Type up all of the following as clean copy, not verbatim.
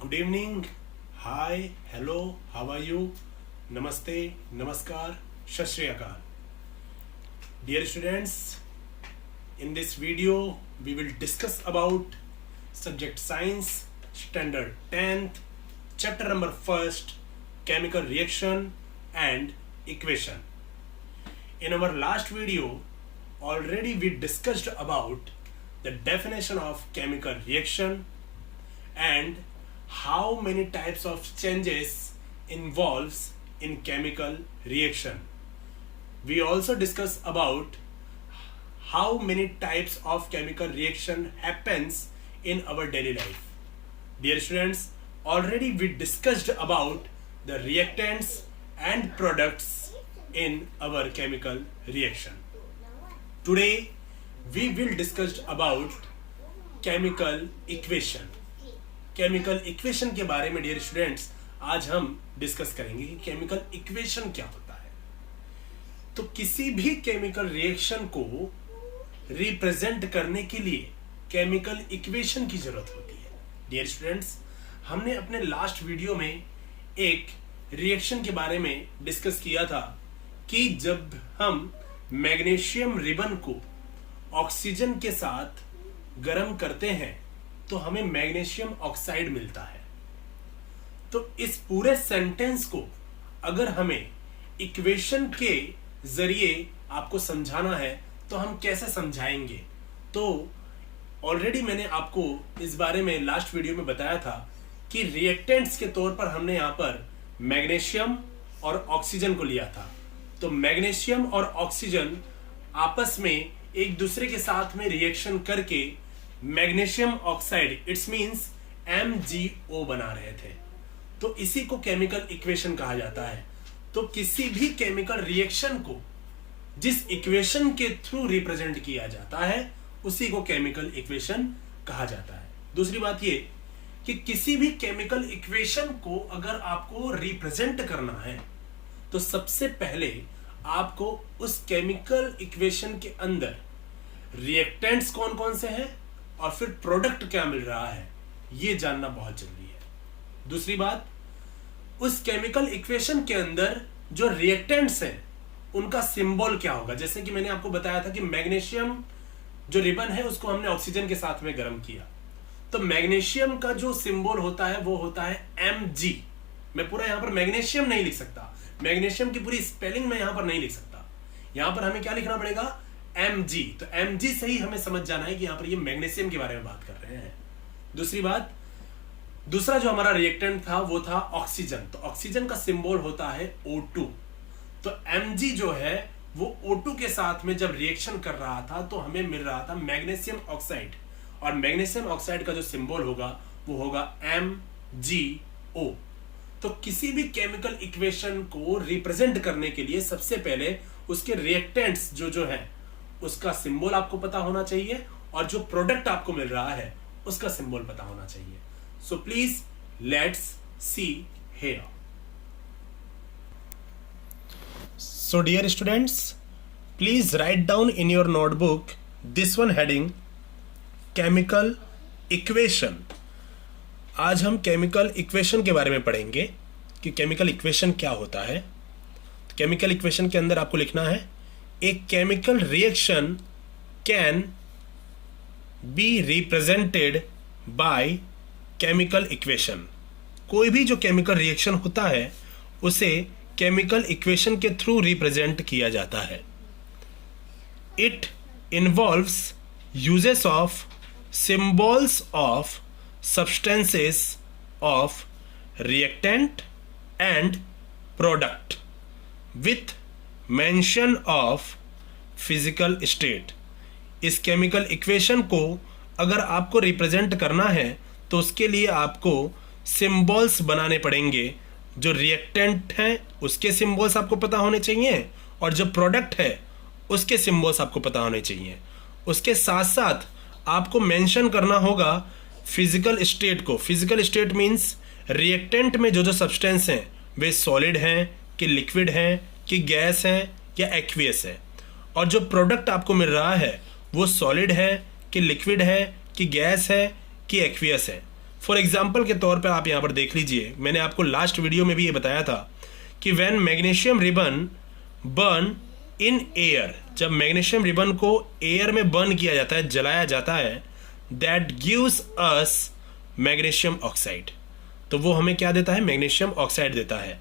Good evening. Hi, hello, how are you? Namaste, Namaskar, Shat Shri Akal. Dear students, in this video we will discuss about subject science, standard 10th, chapter number 1st, chemical reaction and equation. In our last video, already we discussed about the definition of chemical reaction and how many types of changes involves in chemical reaction. We also discussed about how many types of chemical reaction happens in our daily life. Dear students, already we discussed about the reactants and products in our chemical reaction. Today we will discuss about chemical equation. Chemical equation के बारे में dear students आज हम discuss करेंगे कि chemical equation क्या होता है। तो किसी भी केमिकल रिएक्शन को रिप्रेजेंट करने के लिए केमिकल इक्वेशन की जरूरत होती है। डियर स्टूडेंट्स, हमने अपने लास्ट वीडियो में एक रिएक्शन के बारे में डिस्कस किया था कि जब हम मैग्नीशियम रिबन को ऑक्सीजन के साथ गर्म करते हैं तो हमें मैग्नीशियम ऑक्साइड मिलता है। तो इस पूरे सेंटेंस को अगर हमें इक्वेशन के जरिए आपको समझाना है तो हम कैसे समझाएंगे। तो ऑलरेडी मैंने आपको इस बारे में लास्ट वीडियो में बताया था कि रिएक्टेंट्स के तौर पर हमने यहाँ पर मैग्नीशियम और ऑक्सीजन को लिया था। तो मैग्नीशियम और ऑक्सीजन आपस में एक दूसरे के साथ में रिएक्शन करके magnesium oxide it's means MgO बना रहे थे। तो इसी को केमिकल इक्वेशन कहा जाता है। तो किसी भी केमिकल रिएक्शन को जिस इक्वेशन के थ्रू रिप्रेजेंट किया जाता है उसी को केमिकल इक्वेशन कहा जाता है। दूसरी बात ये कि किसी भी केमिकल इक्वेशन को अगर आपको रिप्रेजेंट करना है तो सबसे पहले आपको उस केमिकल इक्वेशन के अंदर रिएक्टेंट्स कौन कौन से हैं और फिर प्रोडक्ट क्या मिल रहा है ये जानना बहुत जरूरी है। दूसरी बात, उस केमिकल इक्वेशन के अंदर जो रिएक्टेंट्स हैं उनका सिंबल क्या होगा। जैसे कि मैंने आपको बताया था कि मैग्नीशियम जो रिबन है उसको हमने ऑक्सीजन के साथ में गर्म किया, तो मैग्नीशियम का जो सिंबल होता है वो होता है Mg। मैं पूरा यहां पर मैग्नीशियम नहीं लिख सकता, मैग्नीशियम की पूरी स्पेलिंग मैं यहां पर नहीं लिख सकता। यहां पर हमें क्या लिखना पड़ेगा, Mg। तो Mg से ही हमें समझ जाना है कि यहां पर ये मैग्नीशियम के बारे में बात कर रहे हैं। दूसरी बात, दूसरा जो हमारा रिएक्टेंट था वो था ऑक्सीजन। तो ऑक्सीजन का सिंबल होता है O2। तो Mg जो है वो O2 के साथ में जब रिएक्शन कर रहा था तो हमें मिल रहा था मैग्नीशियम ऑक्साइड, और मैग्नीशियम ऑक्साइड का जो सिंबल होगा वो होगा MgO। तो किसी भी केमिकल इक्वेशन को रिप्रेजेंट करने के लिए सबसे पहले उसके रिएक्टेंट्स जो है उसका सिंबल आपको पता होना चाहिए और जो प्रोडक्ट आपको मिल रहा है उसका सिंबल पता होना चाहिए। So please let's see here. So dear students, please write down in your notebook this one heading chemical equation. आज हम केमिकल इक्वेशन के बारे में पढ़ेंगे कि केमिकल इक्वेशन क्या होता है। केमिकल इक्वेशन के अंदर आपको लिखना है A chemical reaction can be represented by chemical equation। कोई भी जो केमिकल रिएक्शन होता है उसे केमिकल इक्वेशन के थ्रू रिप्रेजेंट किया जाता है। It involves uses of symbols of substances of reactant and product with mention of physical state. इस केमिकल इक्वेशन को अगर आपको रिप्रेजेंट करना है तो उसके लिए आपको सिंबल्स बनाने पड़ेंगे। जो रिएक्टेंट हैं उसके सिंबल्स आपको पता होने चाहिए और जो प्रोडक्ट है उसके सिंबल्स आपको पता होने चाहिए। उसके साथ साथ आपको मेंशन करना होगा फिजिकल स्टेट को। फिजिकल स्टेट मीन्स रिएक्टेंट में जो सब्सटेंस हैं वे सॉलिड हैं कि लिक्विड हैं कि गैस है या एक्वियस है, और जो प्रोडक्ट आपको मिल रहा है वो सॉलिड है कि लिक्विड है कि गैस है कि एक्वियस है। फॉर एग्जाम्पल के तौर पर आप यहाँ पर देख लीजिए, मैंने आपको लास्ट वीडियो में भी ये बताया था कि when magnesium ribbon burn in air, जब मैग्नीशियम रिबन को एयर में बर्न किया जाता है, जलाया जाता है, that gives us magnesium oxide, तो वो हमें क्या देता है, मैग्नीशियम ऑक्साइड देता है।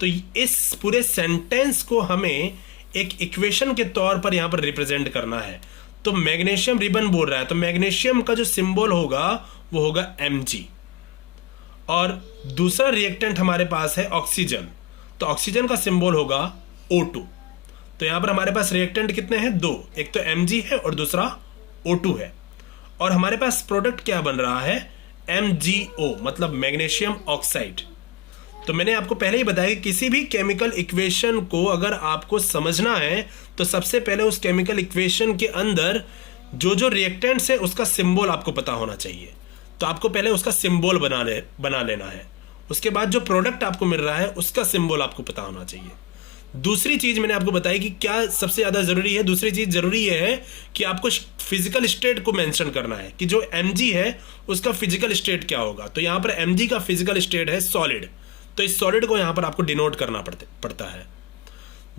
तो इस पूरे सेंटेंस को हमें एक इक्वेशन के तौर पर यहाँ पर रिप्रेजेंट करना है। तो मैग्नीशियम रिबन बोल रहा है, तो मैग्नीशियम का जो सिंबल होगा वो होगा Mg, और दूसरा रिएक्टेंट हमारे पास है ऑक्सीजन, तो ऑक्सीजन का सिंबल होगा O2। तो यहाँ पर हमारे पास रिएक्टेंट कितने हैं, दो, एक तो Mg है और दूसरा O2 है, और हमारे पास प्रोडक्ट क्या बन रहा है, MgO, मतलब मैग्नीशियम ऑक्साइड। तो मैंने आपको पहले ही बताया कि किसी भी केमिकल इक्वेशन को अगर आपको समझना है तो सबसे पहले उस केमिकल इक्वेशन के अंदर जो जो रिएक्टेंट्स है उसका सिंबल आपको पता होना चाहिए। तो आपको पहले उसका सिंबल बना लेना है, उसके बाद जो प्रोडक्ट आपको मिल रहा है उसका सिंबल आपको पता होना चाहिए। दूसरी चीज मैंने आपको बताई कि क्या सबसे ज्यादा जरूरी है, दूसरी चीज जरूरी है कि आपको फिजिकल स्टेट को मेंशन करना है कि जो Mg है उसका फिजिकल स्टेट क्या होगा। तो यहाँ पर Mg का फिजिकल स्टेट है सॉलिड, तो इस सॉलिड को यहाँ पर आपको डिनोट करना पड़ता है।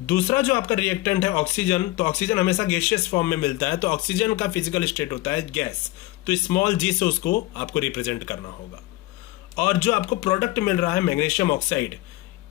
दूसरा जो आपका रिएक्टेंट है ऑक्सीजन, तो ऑक्सीजन हमेशा गैसियस फॉर्म में मिलता है, तो ऑक्सीजन का फिजिकल स्टेट होता है गैस, तो स्मॉल g से उसको आपको रिप्रेजेंट करना होगा। और जो आपको प्रोडक्ट मिल रहा है मैग्नीशियम ऑक्साइड,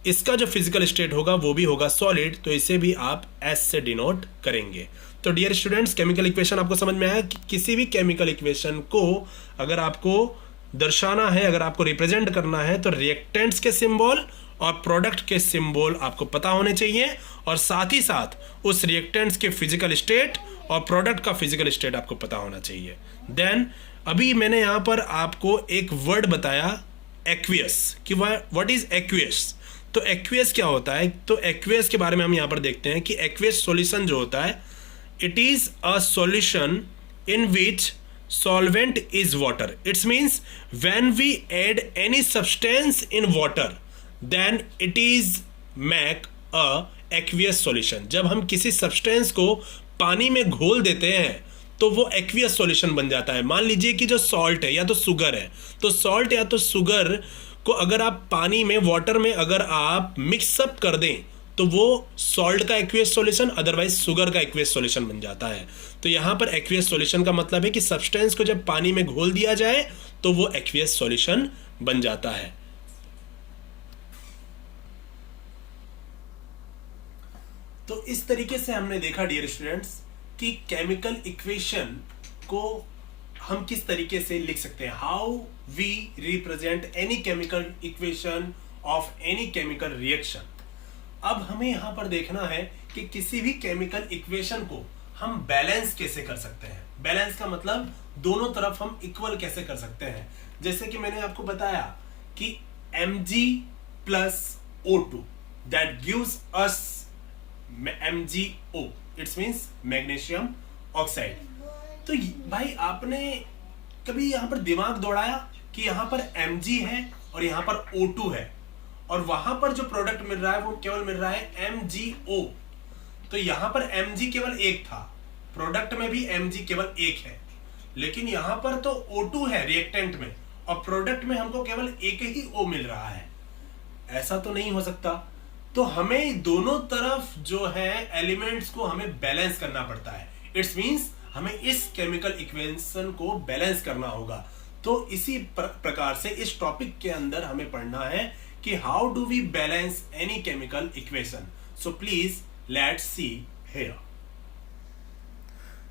इसका जो फिजिकल स्टेट होगा वो भी होगा सॉलिड, तो इसे भी आप S से डिनोट करेंगे। तो डियर स्टूडेंट्स, केमिकल इक्वेशन आपको समझ में आया कि किसी भी केमिकल इक्वेशन को अगर आपको दर्शाना है, अगर आपको रिप्रेजेंट करना है, तो रिएक्टेंट्स के सिंबल और प्रोडक्ट के सिंबल आपको पता होने चाहिए, और साथ ही साथ उस रिएक्टेंट्स के फिजिकल स्टेट और प्रोडक्ट का फिजिकल स्टेट आपको पता होना चाहिए। देन अभी मैंने यहाँ पर आपको एक वर्ड बताया एक्वियस, कि व्हाट इज एक्वियस। तो एक्वियस क्या होता है, तो एक्वियस के बारे में हम यहाँ पर देखते हैं कि एक्वियस सॉल्यूशन जो होता है, it is a solution in which solvent is water. It means when we add any substance in water then it is make a aqueous solution. जब हम किसी substance को पानी में घोल देते हैं तो वो aqueous solution बन जाता है। मान लीजिए कि जो salt है या तो sugar है, तो salt या तो sugar को अगर आप पानी में, वाटर में अगर आप मिक्सअप कर दें तो वो सॉल्ट का एक्वियस सॉल्यूशन, अदरवाइज शुगर का एक्वियस सॉल्यूशन बन जाता है। तो यहाँ पर एक्वियस सॉल्यूशन का मतलब है कि सब्सटेंस को जब पानी में घोल दिया जाए तो वो एक्वियस सॉल्यूशन बन जाता है। तो इस तरीके से हमने देखा डियर स्टूडेंट्स कि केमिकल इक्वेशन को हम किस तरीके से लिख सकते हैं, how we represent any chemical equation of any chemical reaction. अब हमें यहां पर देखना है कि किसी भी केमिकल इक्वेशन को हम बैलेंस कैसे कर सकते हैं। बैलेंस का मतलब दोनों तरफ हम इक्वल कैसे कर सकते हैं। जैसे कि मैंने आपको बताया कि Mg plus O2 that gives us MgO, it's means magnesium oxide. तो भाई आपने कभी यहां पर दिमाग दौड़ाया कि यहां पर Mg है और यहां पर O2 है, और वहां पर जो प्रोडक्ट मिल रहा है वो केवल मिल रहा है MgO। तो यहां पर Mg केवल एक था, प्रोडक्ट में भी Mg केवल एक है, लेकिन यहां पर तो O2 है रिएक्टेंट में और प्रोडक्ट में हमको केवल एक ही O मिल रहा है। ऐसा तो नहीं हो सकता। तो हमें दोनों तरफ जो है एलिमेंट्स को हमें बैलेंस करना पड़ता है। इट्स मींस हमें इस केमिकल इक्वेशन को बैलेंस करना होगा। तो इसी प्रकार से इस टॉपिक के अंदर हमें पढ़ना है कि how do we balance any chemical equation. So please let's see here.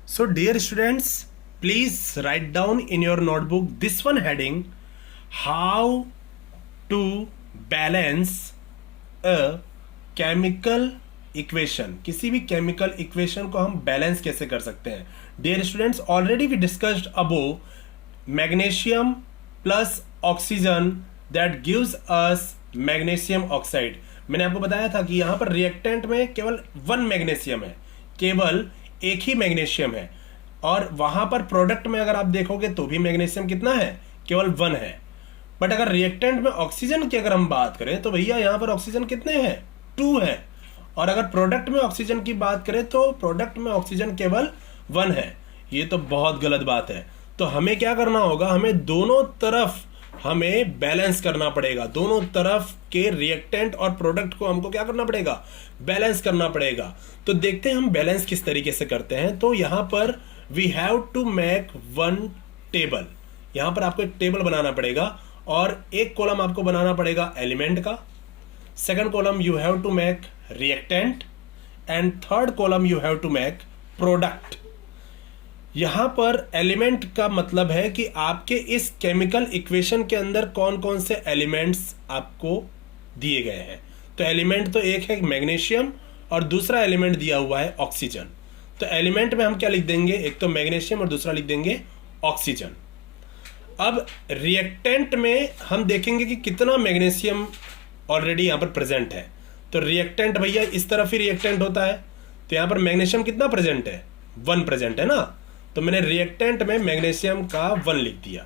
So dear students, please write down in your notebook this one heading, how to balance a chemical equation. किसी भी chemical equation को हम balance कैसे कर सकते हैं। Dear students, already we discussed above magnesium plus oxygen that gives us magnesium oxide. मैंने आपको बताया था कि यहां पर रिएक्टेंट में केवल वन मैग्नीशियम है, केवल एक ही मैग्नीशियम है, और वहां पर प्रोडक्ट में अगर आप देखोगे तो भी मैग्नीशियम कितना है, केवल वन है। बट अगर रिएक्टेंट में ऑक्सीजन की अगर हम बात करें तो भैया यहां पर ऑक्सीजन कितने हैं, 2 है, और अगर प्रोडक्ट में ऑक्सीजन की बात करें तो प्रोडक्ट में ऑक्सीजन केवल 1 है। ये तो बहुत गलत बात है। तो हमें क्या करना होगा, हमें दोनों तरफ हमें बैलेंस करना पड़ेगा, दोनों तरफ के रिएक्टेंट और प्रोडक्ट को हमको क्या करना पड़ेगा, बैलेंस करना पड़ेगा। तो देखते हैं हम बैलेंस किस तरीके से करते हैं। तो यहां पर we have to make one table, यहां पर आपको एक टेबल बनाना पड़ेगा और एक कॉलम आपको बनाना पड़ेगा एलिमेंट का, second column you have to make reactant and third column you have to make product. यहां पर एलिमेंट का मतलब है कि आपके इस केमिकल इक्वेशन के अंदर कौन कौन से एलिमेंट्स आपको दिए गए हैं। तो एलिमेंट तो एक है मैग्नीशियम और दूसरा एलिमेंट दिया हुआ है ऑक्सीजन। तो एलिमेंट में हम क्या लिख देंगे, एक तो मैग्नीशियम और दूसरा लिख देंगे ऑक्सीजन। अब रिएक्टेंट में हम देखेंगे कि कितना मैग्नीशियम ऑलरेडी यहां पर प्रेजेंट है। तो रिएक्टेंट भैया इस तरफ ही रिएक्टेंट होता है, तो यहां पर मैग्नीशियम कितना प्रेजेंट है, 1 प्रेजेंट है ना। तो मैंने रिएक्टेंट में मैग्नीशियम का 1 लिख दिया।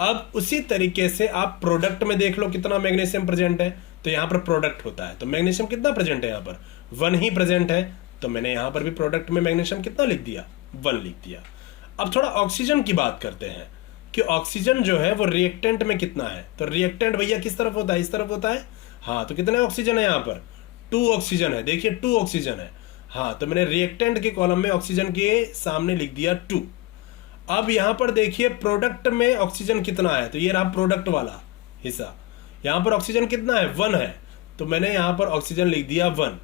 अब उसी तरीके से आप प्रोडक्ट में देख लो कितना मैग्नीशियम प्रेजेंट है, तो यहां पर प्रोडक्ट होता है, तो मैग्नीशियम कितना प्रेजेंट है, यहां पर 1 ही प्रेजेंट है। तो मैंने यहां पर भी प्रोडक्ट में मैग्नीशियम कितना लिख दिया, 1 लिख दिया। अब थोड़ा ऑक्सीजन की बात करते हैं कि ऑक्सीजन जो है वो रिएक्टेंट में कितना है। तो रिएक्टेंट भैया किस तरफ होता है, इस तरफ होता है। हाँ, तो कितने ऑक्सीजन है यहाँ पर, 2 ऑक्सीजन है, देखिए 2 ऑक्सीजन है। हाँ, तो मैंने रिएक्टेंट के कॉलम में ऑक्सीजन के सामने लिख दिया 2। अब यहां पर देखिए प्रोडक्ट में ऑक्सीजन कितना है, तो ये रहा प्रोडक्ट वाला हिस्सा। यहां पर ऑक्सीजन कितना है, 1 है, तो मैंने यहां पर ऑक्सीजन लिख दिया 1।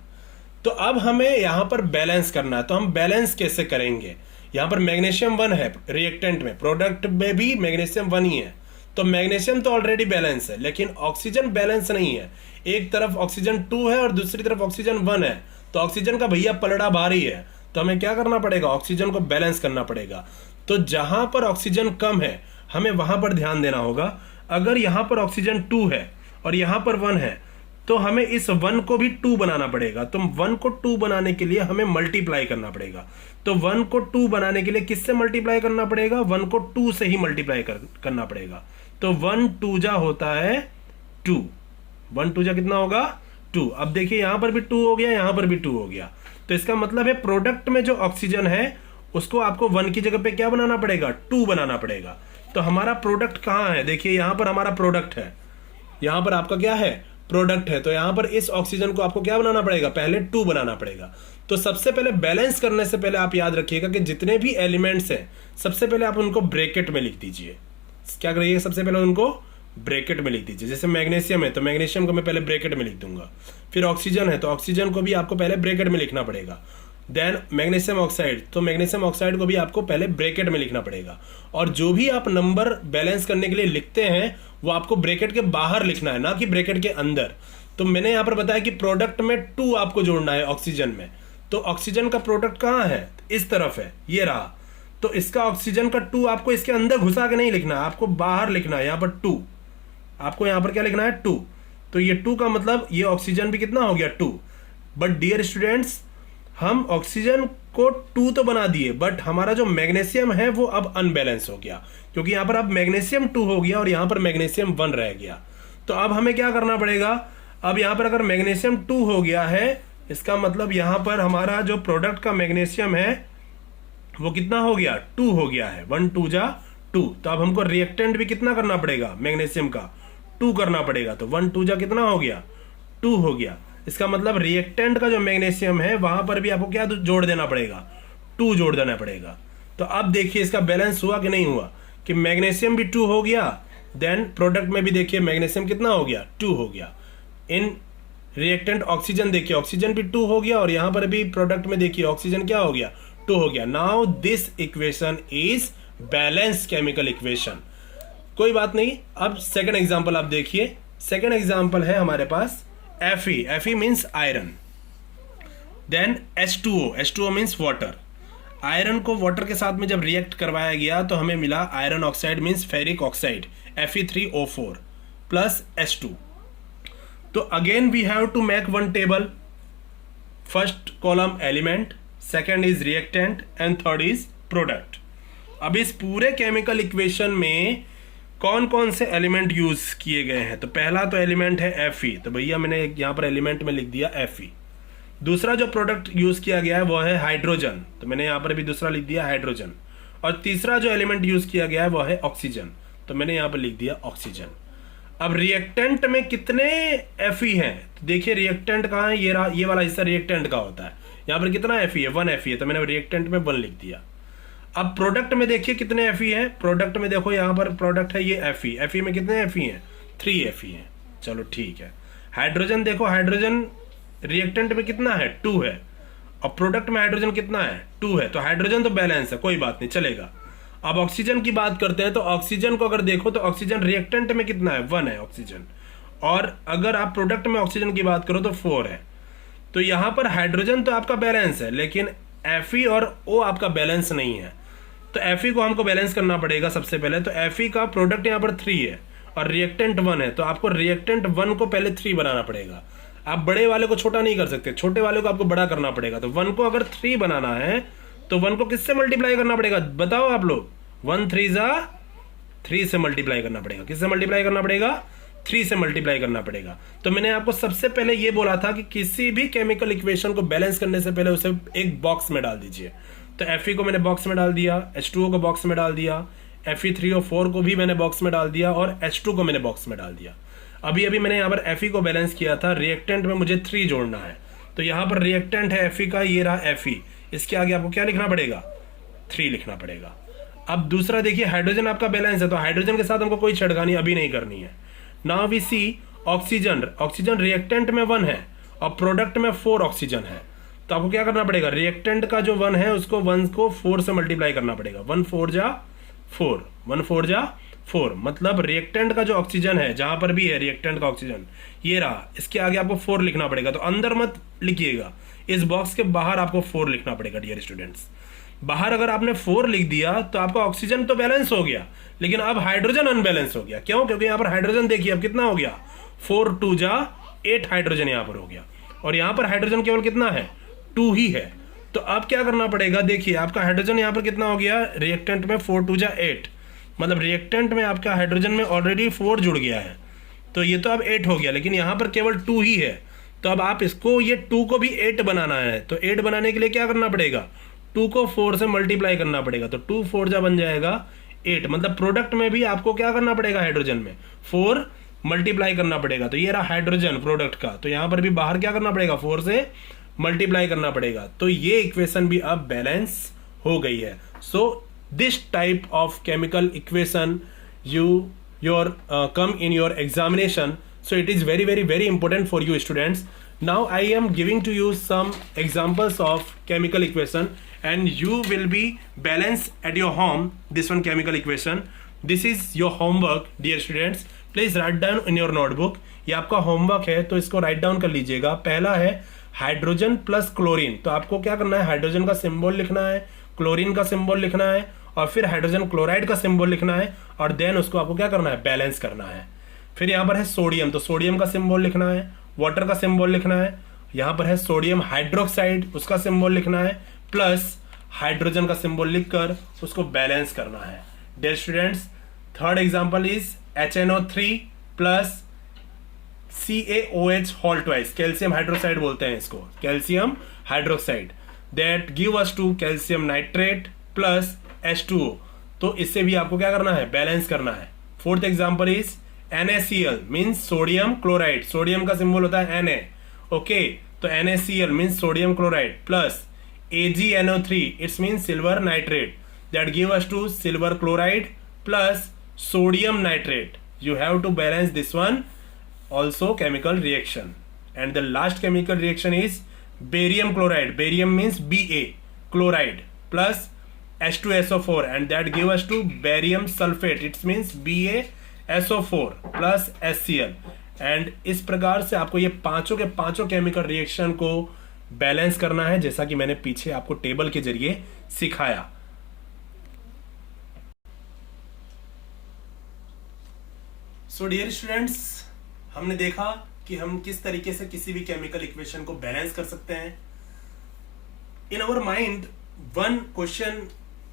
तो अब हमें यहां पर बैलेंस करना है। तो हम बैलेंस कैसे करेंगे, यहां पर मैग्नीशियम 1 है रिएक्टेंट में, प्रोडक्ट में भी मैग्नीशियम 1 ही है। तो मैग्नीशियम तो ऑलरेडी बैलेंस है, लेकिन ऑक्सीजन बैलेंस नहीं है। एक तरफ ऑक्सीजन 2 है और दूसरी तरफ ऑक्सीजन 1 है, तो ऑक्सीजन का भैया पलड़ा भारी है। तो हमें क्या करना पड़ेगा, ऑक्सीजन को बैलेंस करना पड़ेगा। तो जहां पर ऑक्सीजन कम है हमें वहां पर ध्यान देना होगा। अगर यहां पर ऑक्सीजन 2 है और यहां पर 1 है, तो हमें इस 1 को भी 2 बनाना पड़ेगा। तो 1 को 2 बनाने के लिए हमें मल्टीप्लाई करना पड़ेगा। तो 1 को 2 बनाने के लिए किससे मल्टीप्लाई करना पड़ेगा, 1 को 2 से ही मल्टीप्लाई करना पड़ेगा। तो 1 2 जा होता है 2, 1 2 जा कितना होगा, 2। अब देखिए यहां पर भी 2 हो गया, यहां पर भी 2 हो गया। तो इसका मतलब है प्रोडक्ट में जो ऑक्सीजन है उसको आपको 1 की जगह पे क्या बनाना पड़ेगा, 2 बनाना पड़ेगा। तो हमारा प्रोडक्ट कहां है, देखिए यहां पर हमारा प्रोडक्ट है, यहां पर आपका क्या है, प्रोडक्ट है। तो यहां पर इस ऑक्सीजन को आपको क्या बनाना पड़ेगा, पहले 2 बनाना पड़ेगा। तो सबसे पहले बैलेंस करने से पहले आप याद रखिएगा कि जितने भी एलिमेंट्स हैं सबसे पहले आप उनको ब्रैकेट में लिख दीजिए। क्या करिएगा, सबसे पहले उनको ब्रैकेट में लिख दीजिए। जैसे मैग्नीशियम है तो मैग्नीशियम को मैं पहले ब्रैकेट में लिख दूंगा। फिर ऑक्सीजन है तो ऑक्सीजन को भी आपको पहले ब्रैकेट में लिखना पड़ेगा। देन मैग्नीशियम ऑक्साइड, तो मैग्नीशियम ऑक्साइड को भी आपको पहले ब्रैकेट में लिखना पड़ेगा। और जो भी आप नंबर बैलेंस करने के लिए लिखते हैं वो आपको ब्रैकेट के बाहर लिखना है, ना कि ब्रैकेट के अंदर। तो मैंने यहां पर बताया कि प्रोडक्ट में 2 आपको जोड़ना है ऑक्सीजन में। तो ऑक्सीजन का प्रोडक्ट कहां है, इस तरफ है, ये रहा। तो इसका ऑक्सीजन का 2 आपको इसके अंदर घुसा के नहीं लिखना, आपको बाहर लिखना है। यहां पर 2 आपको यहां पर क्या लिखना है, 2। तो ये 2 का मतलब ये ऑक्सीजन भी कितना हो गया, 2। बट डियर स्टूडेंट्स, हम ऑक्सीजन को 2 तो बना दिए, बट हमारा जो मैग्नीशियम है वो अब अनबैलेंस हो गया, क्योंकि यहां पर अब मैग्नीशियम 2 हो गया और यहां पर मैग्नीशियम 1 रह गया। तो अब हमें क्या करना पड़ेगा, अब यहां पर अगर मैग्नीशियम 2 हो गया है, इसका मतलब यहां पर हमारा जो प्रोडक्ट का मैग्नीशियम है वो कितना हो गया, 2 हो गया है। 1 2 जा 2। तो अब हमको रिएक्टेंट भी कितना करना पड़ेगा, मैग्नीशियम का 2 करना पड़ेगा। तो 1 2 जा कितना हो गया, 2 हो गया। इसका मतलब रिएक्टेंट का जो मैग्नीशियम है वहां पर भी आपको क्या जोड़ देना पड़ेगा, 2 जोड़ देना पड़ेगा। तो अब देखिए इसका बैलेंस हुआ कि नहीं हुआ, कि मैग्नीशियम भी 2 हो गया, देन प्रोडक्ट में भी देखिए मैग्नीशियम कितना हो गया, 2 हो गया। इन रिएक्टेंट ऑक्सीजन देखिए ऑक्सीजन भी 2 हो गया और यहां पर भी प्रोडक्ट में देखिए ऑक्सीजन क्या हो गया, 2 हो गया। Now this equation is balance chemical equation. कोई बात नहीं। अब सेकंड एग्जांपल आप देखिए। सेकंड एग्जांपल है हमारे पास Fe। Fe means iron. Then H2O। H2O means water. Iron को वाटर के साथ में जब रिएक्ट करवाया गया तो हमें मिला iron oxide means ferric oxide Fe3O4 plus H2। तो again we have to make one table. First column element, second is reactant and third is product. अब इस पूरे केमिकल इक्वेशन में कौन कौन से एलिमेंट यूज किए गए हैं, तो पहला तो एलिमेंट है Fe। तो भैया मैंने यहां पर एलिमेंट में लिख दिया Fe। दूसरा जो प्रोडक्ट यूज किया गया है वो है हाइड्रोजन, तो मैंने यहां पर भी दूसरा लिख दिया हाइड्रोजन। और तीसरा जो एलिमेंट यूज किया गया है वो है ऑक्सीजन, तो मैंने यहाँ पर लिख दिया ऑक्सीजन। अब रिएक्टेंट में कितने Fe हैं, तो देखिए रिएक्टेंट कहाँ है, ये रहा, ये वाला हिस्सा रिएक्टेंट का होता है। यहाँ पर कितना Fe है, 1 Fe है, तो मैंने रिएक्टेंट में 1 लिख दिया। अब प्रोडक्ट में देखिए कितने Fe हैं, प्रोडक्ट में देखो यहाँ पर प्रोडक्ट है ये Fe में कितने Fe हैं, 3 Fe हैं। चलो ठीक है। हाइड्रोजन देखो, हाइड्रोजन रिएक्टेंट में कितना है, 2 है, और प्रोडक्ट में हाइड्रोजन कितना है, 2 है, तो हाइड्रोजन तो बैलेंस है, कोई बात नहीं, चलेगा। अब ऑक्सीजन की बात करते हैं, तो ऑक्सीजन को अगर देखो तो ऑक्सीजन रिएक्टेंट में कितना है, 1 है ऑक्सीजन, और अगर आप प्रोडक्ट में ऑक्सीजन की बात करो तो 4 है। तो यहाँ पर हाइड्रोजन तो आपका बैलेंस है, लेकिन Fe और O आपका बैलेंस नहीं है, तो Fe को हमको बैलेंस करना पड़ेगा सबसे पहले। तो Fe का प्रोडक्ट यहाँ पर 3 है और रिएक्टेंट 1 है, तो आपको रिएक्टेंट 1 को पहले 3 बनाना पड़ेगा। आप बड़े वाले को छोटा नहीं कर सकते, छोटे वाले को आपको बड़ा करना पड़ेगा। तो 1 को अगर 3 बनाना है तो 1 को किससे मल्टीप्लाई करना पड़ेगा, बताओ आप लोग, 1 3 जा 3 से मल्टीप्लाई करना पड़ेगा। किससे मल्टीप्लाई करना पड़ेगा, 3 से मल्टीप्लाई करना पड़ेगा। तो मैंने आपको सबसे पहले ये बोला था कि किसी भी केमिकल इक्वेशन को बैलेंस करने से पहले उसे एक बॉक्स में डाल दीजिए। तो Fe को मैंने बॉक्स में डाल दिया, H2O को बॉक्स में डाल दिया, Fe3O4 को भी मैंने बॉक्स में डाल दिया, और H2 को मैंने बॉक्स में डाल दिया। अभी मैंने यहाँ पर Fe को बैलेंस किया था, रिएक्टेंट में मुझे 3 जोड़ना है, तो यहाँ पर रिएक्टेंट है Fe का, ये रहा Fe, इसके आगे आपको क्या लिखना पड़ेगा, 3 लिखना पड़ेगा। अब दूसरा देखिए, हाइड्रोजन आपका बैलेंस है, तो हाइड्रोजन के साथ हमको कोई छेड़खानी अभी नहीं करनी है। Now we see oxygen, oxygen reactant में 1 है और प्रोडक्ट में 4 ऑक्सीजन है, तो आपको क्या करना पड़ेगा, रिएक्टेंट का जो 1 है उसको 1 को 4 से मल्टीप्लाई करना पड़ेगा। 1 4 जा 4, 1 4 जा 4, मतलब रिएक्टेंट का जो ऑक्सीजन है, जहां पर भी है रिएक्टेंट का ऑक्सीजन, ये रहा, इसके आगे आपको 4 लिखना पड़ेगा। तो अंदर मत लिखिएगा, इस बॉक्स के बाहर आपको 4 लिखना पड़ेगा डियर स्टूडेंट्स। बाहर अगर आपने 4 लिख दिया तो आपका ऑक्सीजन तो बैलेंस हो गया, लेकिन अब हाइड्रोजन अनबैलेंस हो गया। क्यों, क्योंकि यहाँ पर हाइड्रोजन देखिए अब कितना हो गया, 4 2 जा 8 हाइड्रोजन यहाँ पर हो गया, और यहाँ पर हाइड्रोजन केवल कितना है, 2 ही है। तो अब क्या करना पड़ेगा, देखिए आपका हाइड्रोजन यहाँ पर कितना हो गया, रिएक्टेंट में 4 2 जा 8, मतलब रिएक्टेंट में आपका हाइड्रोजन में ऑलरेडी 4 जुड़ गया है, तो ये तो अब 8 हो गया, लेकिन यहाँ पर केवल 2 ही है। तो अब आप इसको, ये 2 को भी 8 बनाना है, तो 8 बनाने के लिए क्या करना पड़ेगा, 2 को 4 से मल्टीप्लाई करना पड़ेगा, तो 2 4 जा बन जाएगा 8, मतलब प्रोडक्ट में भी आपको क्या करना पड़ेगा, हाइड्रोजन में 4 मल्टीप्लाई करना पड़ेगा। तो ये रहा हाइड्रोजन प्रोडक्ट का, तो यहाँ पर भी बाहर क्या करना पड़ेगा, 4 से मल्टीप्लाई करना पड़ेगा। तो ये इक्वेशन भी अब बैलेंस हो गई है। सो this type of chemical equation your come in your examination, so it is very important for you students. Now I am giving to you some examples of chemical equation and you will be balance at your home this one chemical equation. This is your homework dear students, please write down in your notebook. ये आपका homework है, तो इसको write down कर लीजिएगा। पहला है hydrogen plus chlorine, तो आपको क्या करना है, हाइड्रोजन का सिंबल लिखना है, क्लोरीन का सिंबल लिखना है, और फिर हाइड्रोजन क्लोराइड का सिंबल लिखना है, और देन उसको आपको क्या करना है, बैलेंस करना है। फिर यहाँ पर है सोडियम, तो सोडियम का सिंबल लिखना है, वाटर का सिंबल लिखना है, यहाँ पर है सोडियम हाइड्रोक्साइड, उसका सिंबल लिखना है, प्लस हाइड्रोजन का सिंबल लिखकर उसको बैलेंस करना है। Dear students, third example is HNO3 plus CaOH whole twice, calcium hydroxide बोलते हैं इसको, calcium hydroxide, that give us to calcium nitrate plus H2O। तो इससे भी आपको क्या करना है, बैलेंस करना है। Fourth example is NaCl means sodium chloride, sodium का सिंबल होता है Na, ओके, तो NaCl means sodium chloride plus AgNO3 it's means silver nitrate, that give us to silver chloride plus sodium nitrate. You have to balance this one also chemical reaction, and the last chemical reaction is barium chloride, barium means Ba chloride plus H2SO4 and that give us to barium sulfate, it means BaSO4 plus HCl। and इस प्रकार से आपको ये पांचों के पांचों chemical reaction को balance करना है, जैसा कि मैंने पीछे आपको टेबल के जरिए सिखाया। सो डियर स्टूडेंट्स, हमने देखा कि हम किस तरीके से किसी भी केमिकल इक्वेशन को बैलेंस कर सकते हैं। In our mind one question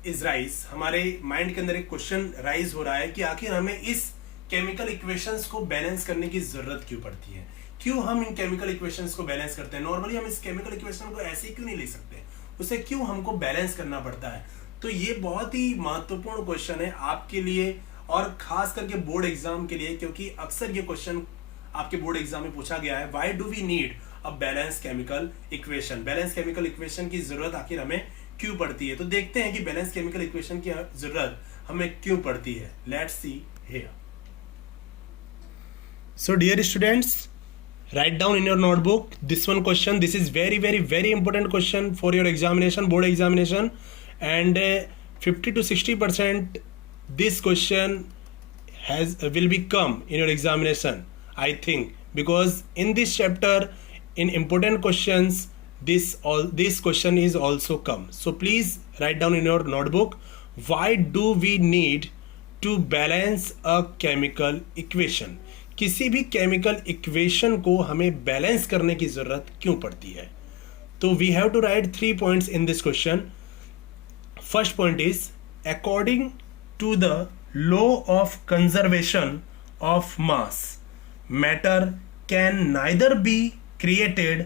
is rise, हमारे माइंड के अंदर एक क्वेश्चन राइज हो रहा है कि आखिर हमें इस केमिकल इक्वेशंस को बैलेंस करने की जरूरत क्यों पड़ती है, क्यों हम इन केमिकल इक्वेशंस को बैलेंस करते हैं। नॉर्मली हम इस केमिकल इक्वेशन को ऐसे ही क्यों नहीं लिख सकते, उसे क्यों हमको बैलेंस करना पड़ता है। तो ये बहुत ही महत्वपूर्ण क्वेश्चन है आपके लिए और खास करके बोर्ड एग्जाम के लिए, क्योंकि अक्सर ये क्वेश्चन आपके बोर्ड एग्जाम में पूछा गया है, why do we need a balance chemical equation. Balance chemical equation की जरूरत आखिर हमें क्यों पड़ती है। तो देखते हैं कि बैलेंस केमिकल इक्वेशन की जरूरत हमें क्यों पड़ती है। Let's see here. So dear students, write down in your notebook this one question. This is very important question for your examination, board examination, and 50 to 60% this question will be come in your examination, I think, because in this chapter, in important questions, this question is also come. So please write down in your notebook, why do we need to balance a chemical equation। किसी भी chemical equation को हमें balance करने की जरूरत क्यों पड़ती है। तो we have to write 3 points in this question. First point is, according to the law of conservation of mass, matter can neither be created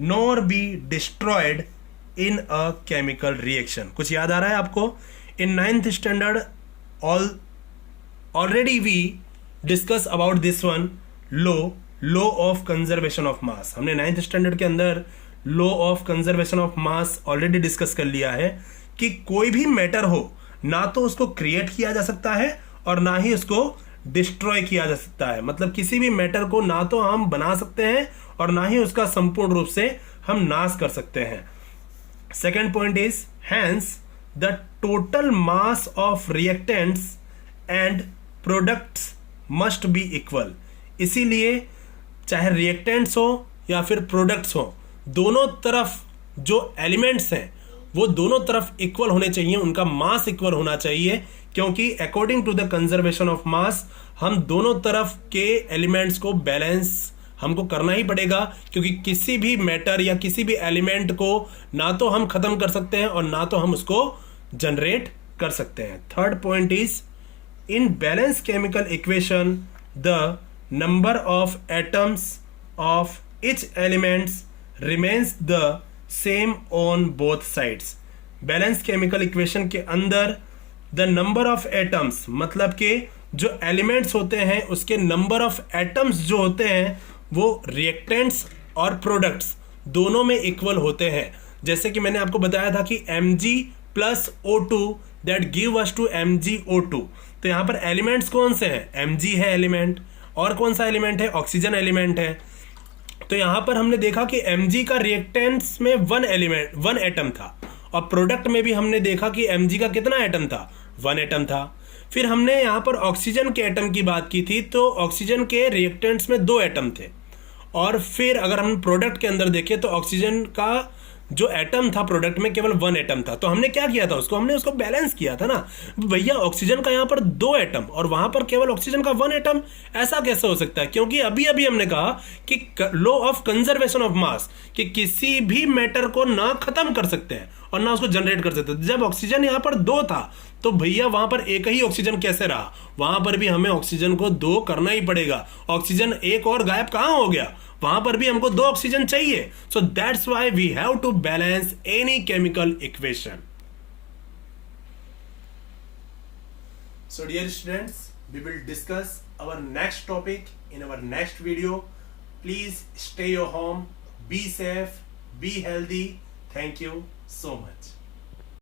nor be destroyed in a chemical reaction. कुछ याद आ रहा है आपको? In 9th standard already we discuss about this one, law of conservation of mass. हमने 9th standard के अंदर law of conservation of mass already discuss कर लिया है कि कोई भी मैटर हो, ना तो उसको क्रिएट किया जा सकता है और ना ही उसको डिस्ट्रॉय किया जा सकता है। मतलब किसी भी मैटर को ना तो हम बना सकते हैं और ना ही उसका संपूर्ण रूप से हम नाश कर सकते हैं। Second point is, hence the total mass of reactants and products must be equal. इसीलिए चाहे रिएक्टेंट्स हो या फिर प्रोडक्ट्स हो, दोनों तरफ जो एलिमेंट्स हैं वो दोनों तरफ इक्वल होने चाहिए, उनका मास इक्वल होना चाहिए, क्योंकि according to the conservation of mass हम दोनों तरफ के एलिमेंट्स को बैलेंस हमको करना ही पड़ेगा, क्योंकि किसी भी मैटर या किसी भी एलिमेंट को ना तो हम खत्म कर सकते हैं और ना तो हम उसको जनरेट कर सकते हैं। Third point is, in balanced chemical equation the number of atoms of each elements remains the same on both sides। balanced chemical equation के अंदर the number of atoms मतलब कि जो elements होते हैं उसके number of atoms जो होते हैं वो reactants और products दोनों में equal होते हैं। जैसे कि मैंने आपको बताया था कि Mg plus O2 that give us to MgO2। तो यहाँ पर एलिमेंट्स कौन से हैं? Mg है एलिमेंट, और कौन सा एलिमेंट है? ऑक्सीजन एलिमेंट है। तो यहाँ पर हमने देखा कि Mg का रिएक्टेंट्स में 1 एटम था, और प्रोडक्ट में भी हमने देखा कि Mg का कितना एटम था? 1 एटम था। फिर हमने यहाँ पर ऑक्सीजन के एटम की बात की थी, तो ऑक्सीजन के रिएक्टेंट्स में 2 एटम थे। और फिर अगर हम प्रोडक्ट के अंदर देखें तो ऑक्सीजन का जो एटम था प्रोडक्ट में केवल 1 एटम था। तो हमने क्या किया था? हमने उसको बैलेंस किया था ना भैया। ऑक्सीजन का यहाँ पर 2 एटम और वहां पर केवल ऑक्सीजन का 1 एटम, ऐसा कैसे हो सकता है? क्योंकि अभी अभी हमने कहा कि लॉ ऑफ कंजर्वेशन ऑफ मास, कि किसी भी मैटर को ना खत्म कर सकते हैं और ना उसको जनरेट कर सकते हैं। जब ऑक्सीजन यहाँ पर 2 था तो भैया वहां पर एक ही ऑक्सीजन कैसे रहा? वहां पर भी हमें ऑक्सीजन को 2 करना ही पड़ेगा। ऑक्सीजन एक और गायब कहां हो गया? वहां पर भी हमको 2 ऑक्सीजन चाहिए। So that's why we have to balance any chemical equation. So dear students, we will discuss our next topic in our next video. Please stay your home, be safe, be healthy. Thank you so much.